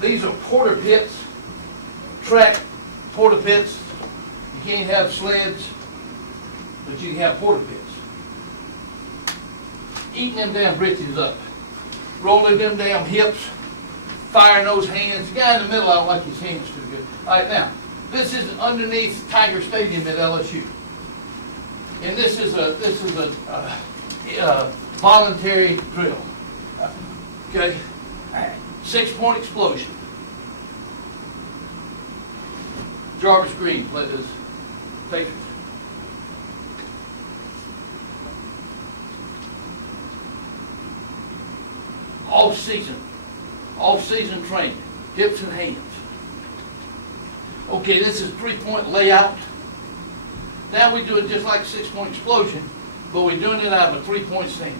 These are porter pits, track porter pits. You can't have sleds, but you can have porter pits. Eating them damn britches up, rolling them damn hips, firing those hands. The guy in the middle, I don't like his hands too good. All right, now, this is underneath Tiger Stadium at LSU. And this is a voluntary drill. Okay? 6-point explosion. Jarvis Green played as Patriots. Off-season training, hips and hands. Okay, this is 3-point layout. Now we do it just like 6-point explosion, but we're doing it out of a 3-point stance.